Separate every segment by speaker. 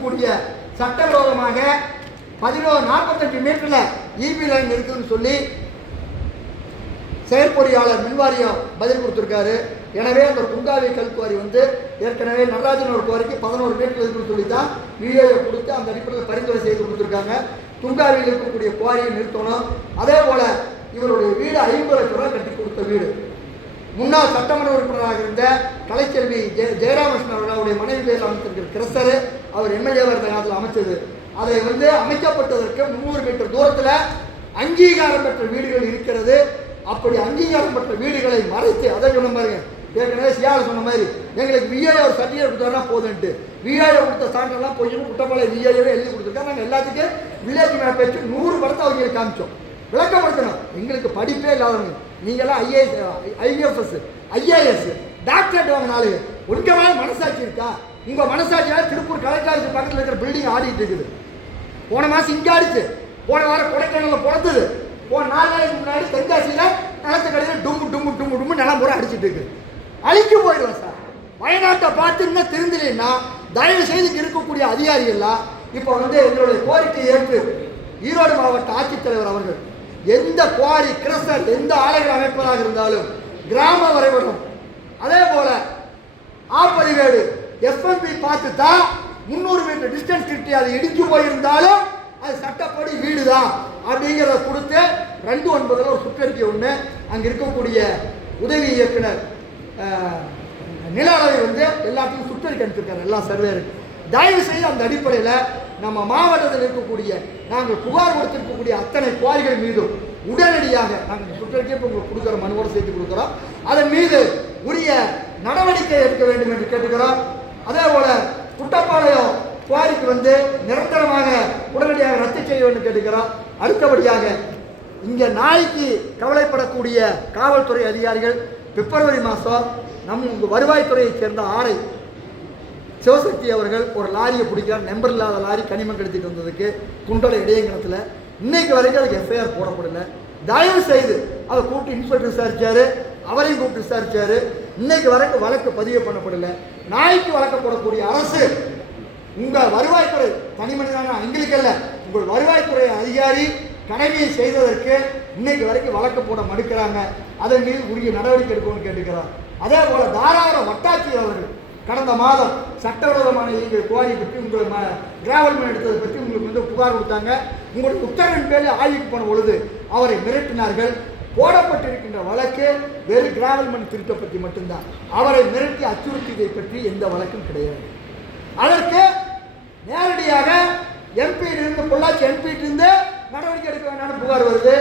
Speaker 1: இருக்கக்கூடிய சட்டவிரோதமாக பதினோரு நாற்பத்தெட்டு மீட்டரில் இபி லைன் இருக்குதுன்னு சொல்லி செயற்பொறியாளர் மின்வாரியம் பதில் கொடுத்துருக்காரு. எனவே அந்த குங்காவி கல்குவாரி வந்து ஏற்கனவே நடராஜன் ஒரு குவாரிக்கு பதினோரு மீட்டர் இருக்குன்னு சொல்லி தான் வீடியோவை கொடுத்து அந்த அடிப்படையில் பரிந்துரை செய்து கொடுத்துருக்காங்க. துங்காவியில் இருக்கக்கூடிய குவாரியை நிறுத்தணும். அதே போல இவருடைய வீடு ஐம்பது லட்சம் ரூபாய் கட்டி கொடுத்த வீடு. முன்னாள் சட்டமன்ற உறுப்பினராக இருந்த கலைச்செல்வி ஜெய ஜெயராமகிருஷ்ணன் அவருடைய மனைவி பேரில் அமைச்சிருக்கிற கிரசரு அவர் எம்எல்ஏவாக இருந்த காலத்தில் அமைச்சது. அதை வந்து அமைக்கப்பட்டதற்கு முந்நூறு மீட்டர் தூரத்தில் அங்கீகாரம் பெற்ற வீடுகள் இருக்கிறது. அப்படி அங்கீகாரம் பெற்ற வீடுகளை மறைத்து அதை சொன்ன பாருங்க ஏற்கனவே சியாவில் சொன்ன மாதிரி எங்களுக்கு விஐ ஒரு சர்டிஃபிகேட் கொடுத்தாருன்னா போதுன்ட்டு. விஐ கொடுத்த சான்றெல்லாம் போய் குட்டப்பாளைய விஐவே எழுதி கொடுத்துருக்கா. நாங்கள் எல்லாத்துக்கும் வில்லேஜ் மேப் வச்சு நூறு படத்தை அவங்களுக்கு காமிச்சோம். விளக்கப்படுத்தணும். எங்களுக்கு படிப்பே இல்லாதவங்க. நீங்களாம் ஐஏஎஸ் ஐஎஃப்எஸ் ஐஏஎஸ் டாக்டரேட் வாங்கினாலே உங்களால மனசாட்சி இருக்கா? உங்கள் மனசாட்சியால் திருப்பூர் கலெக்டர் ஆஃபீஸ் பக்கத்தில் இருக்கிற பில்டிங் ஆடிட்டு இருக்குது. போன மாதம் இங்கே ஆடிச்சு. போன வாரம் கொடைக்கானலில் பிறந்தது போன நாலு நாளைக்கு முன்னாடி தென்காசியில் நிலத்து கடையில் டும்மு டும்மு டும்மு டும்மு நிலம் பூரா அடிச்சிட்டு இருக்கு. அழிக்க போயிடுவோம் சார். வயநாட்டை பார்த்து இன்னும் திருந்தலைன்னா தயவு செய்து இருக்கக்கூடிய அதிகாரிகள்லாம் இப்போ வந்து எங்களுடைய கோரிக்கை ஏற்று ஈரோடு மாவட்ட ஆட்சித்தலைவர் அவர்கள் எந்த குவாரி கிரசர் எந்த ஆலைகள் அமைப்பதாக இருந்தாலும் கிராம வரைபடம். அதே போல ஆப்பதிவேடு எஃப்எம்பி பார்த்து தான் முந்நூறு மீட்டர் டிஸ்டன்ஸ் கிட்டி அது இடிஞ்சு போயிருந்தாலும் அது சட்டப்படி வீடு தான் அப்படிங்கிறத கொடுத்து ரெண்டு ஒன்பதில் ஒரு சுற்றறிக்கை ஒன்று அங்கே இருக்கக்கூடிய உதவி இயக்குனர் நில அளவை வந்து எல்லாத்தையும் சுற்றறிக்கை அனுப்பிச்சிருக்காரு எல்லா சர்வேருக்கு தயவு செய்து அந்த அடிப்படையில் நம்ம மாவட்டத்தில் இருக்கக்கூடிய நாங்கள் புகார் கொடுத்திருக்கக்கூடிய அத்தனை குவாரிகள் மீதும் உடனடியாக நாங்கள் இந்த சுற்றறிக்கை உங்களுக்கு கொடுக்குற மனுவோடு சேர்த்து கொடுக்குறோம். அதன் மீது உரிய நடவடிக்கை எடுக்க வேண்டும் என்று கேட்டுக்கிறோம். அதே போல குட்டப்பாளையம் குவாரிக்கு வந்து நிரந்தரமாக உடனடியாக ரத்து செய்ய வேண்டும் கேட்டுக்கிறோம். அடுத்தபடியாக இங்கே நாளைக்கு கவலைப்படக்கூடிய காவல்துறை அதிகாரிகள் பிப்ரவரி மாதம் நம் வருவாய்த்துறையைச் சேர்ந்த ஆடை சிவசக்தி அவர்கள் ஒரு லாரியை பிடிக்கிறார். நம்பர் இல்லாத லாரி கனிமம் கெடுத்துட்டு வந்ததுக்கு குண்டல இடையங்கணத்தில் இன்னைக்கு வரைக்கும் அதுக்கு எஃப்ஐஆர் போடப்படல. தயவு செய்து அதை கூப்பிட்டு இன்ஸ்பெக்டர் விசாரிச்சார். அவரையும் கூப்பிட்டு விசாரிச்சாரு. இன்னைக்கு வரைக்கும் வழக்கு பதிவு பண்ணப்படல. நாய்க்கு வழக்கப்படக்கூடிய அரசு உங்கள் வருவாய்த்துறை தனி மனிதனான எங்களுக்கு அல்ல உங்கள் வருவாய்த்துறை அதிகாரி கடமையை செய்ததற்கு இன்னைக்கு வரைக்கும் வழக்கு போட மறுக்கிறாங்க. அதன் மீது உரிய நடவடிக்கை எடுக்கணும்னு கேட்டுக்கிறார். அதே போல தாராள வட்டாட்சியர் அவர்கள் கடந்த மாதம் சட்டவிரோதமான நீங்கள் குவாரி பற்றி உங்கள் ம கிராவல் மேன் எடுத்ததை பற்றி உங்களுக்கு வந்து புகார் கொடுத்தாங்க. உங்களுக்கு உத்தரவின் பேரில் ஆய்வுக்கு போன பொழுது அவரை மிரட்டினார்கள். போடப்பட்டிருக்கின்ற வழக்கு வெறும் கிராவல் மண் திருட்டை பற்றி மட்டும்தான். அவரை மிரட்டி அச்சுறுத்தியதை பற்றி எந்த வழக்கும் கிடையாது. அதற்கு நேரடியாக எம்பியிலிருந்து பொள்ளாச்சி எம்பி இருந்து நடவடிக்கை எடுக்க வேண்டாம்னு புகார் வருது.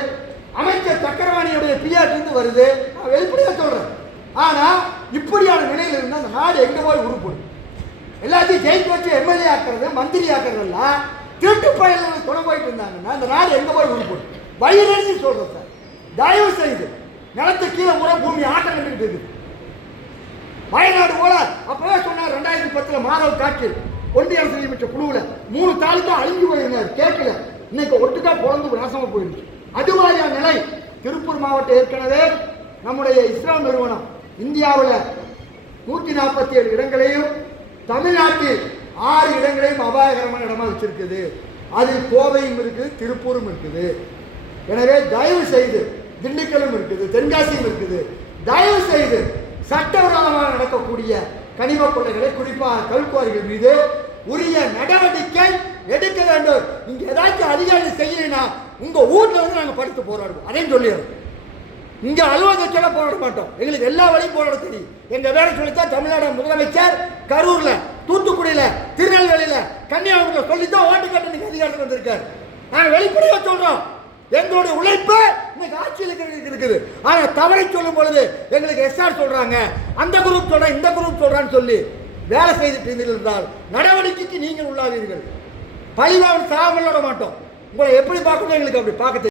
Speaker 1: அமைச்சர் சக்கரவாணியுடைய பிஆர் வருது. நான் வெளிப்படையா சொல்கிறேன் ஆனால் இப்படியான நிலையில் இருந்தால் அந்த நாடு எங்கே போய் உருப்படும் எல்லாத்தையும் ஜெயிக்க வச்சு எம்எல்ஏ ஆக்குறது மந்திரி ஆக்குறதெல்லாம் திருட்டு பயல்கள் துணை போயிட்டு இருந்தாங்கன்னா அந்த நாடு எங்கே போய் உருப்படும் வயிறு சொல்றேன் சார். தயவு செய்து நிலத்து கீழே கூட பூமி ஆட்டம் கண்டுகிட்டு இருக்குது. வயநாடு போல அப்பவே சொன்னார் ரெண்டாயிரத்தி பத்துல மாதவ் காட்டில் ஒன்றிய அரசு நியமிச்ச குழுவில் மூணு தாலுக்கா அழிஞ்சு போயிருந்தார். கேட்கல. இன்னைக்கு ஒட்டுக்கா பிறந்து நாசமாக போயிருந்துச்சு அது மாதிரியான நிலை திருப்பூர் மாவட்டம் ஏற்கனவே நம்முடைய இஸ்லாம் நிறுவனம் இந்தியாவில் நூற்றி நாற்பத்தி ஏழு இடங்களையும் தமிழ்நாட்டில் ஆறு இடங்களையும் அபாயகரமான இடமா வச்சிருக்குது. அதில் கோவையும் இருக்குது திருப்பூரும் இருக்குது. எனவே தயவு செய்து திண்டுக்கலும் இருக்குது தென்காசியும் இருக்குது. தயவு செய்து சட்டவிரோதமாக நடக்கக்கூடிய கனிம கொள்ளைகளை குறிப்பாக கல்குவாரிகள் மீது உரிய நடவடிக்கை எடுக்க வேண்டும். இங்கே ஏதாச்சும் அதிகாரி செய்யலைன்னா உங்கள் ஊரில் வந்து நாங்கள் படுத்து போராடுவோம். அதையும் சொல்லிடுறோம். இங்கே அலுவலகத்தில் போராட மாட்டோம். எங்களுக்கு எல்லா வழியும் போராட தெரியும். எங்கள் வேலை சொல்லித்தான் தமிழ்நாடு முதலமைச்சர் கரூரில் தூத்துக்குடியில் திருநெல்வேலியில் திருநெல்வேலியில சொல்லி சொல்லித்தான் ஓட்டு கட்ட நீங்க அதிகாரத்துக்கு வந்திருக்காரு. நாங்க வெளிப்படையா சொல்றோம். எங்களுடைய உழைப்பு இன்னைக்கு ஆட்சியில் இருக்கிறது இருக்குது. ஆனால் தவறை சொல்லும் பொழுது எங்களுக்கு எஸ்ஆர் சொல்கிறாங்க அந்த குரூப் சொல்கிறேன் இந்த குரூப் சொல்கிறான்னு சொல்லி வேலை செய்துட்டு இருந்தால் நடவடிக்கைக்கு நீங்கள் உள்ளாவீர்கள். பழிவாக சாமல் விட மாட்டோம். உங்களை எப்படி பார்க்கணும் எங்களுக்கு அப்படி பார்க்க